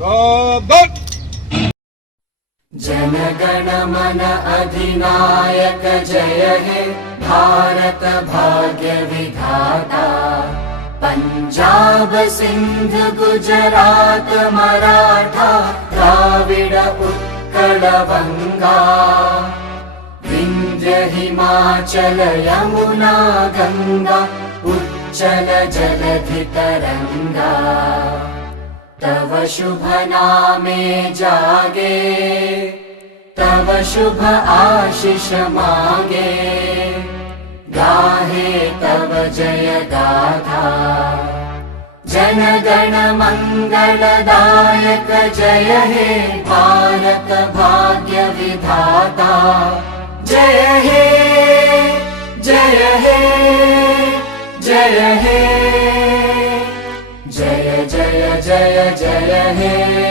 सावधान। जनगण मन अधिनायक जय हे भारत भाग्य विधाता। पंजाब सिंध गुजरात मराठा द्राविड उत्कल बंगा। विंध्य हिमाचल यमुना गंगा उच्चल जलधि तरंगा। तव शुभ नामे जागे तव शुभ आशीष मागे। गाहे तव जय गाथा जन गण मंगलदायक जय हे भारत भाग्य विधाता। जय हे जय हे जय हे जय जय जय जय हे।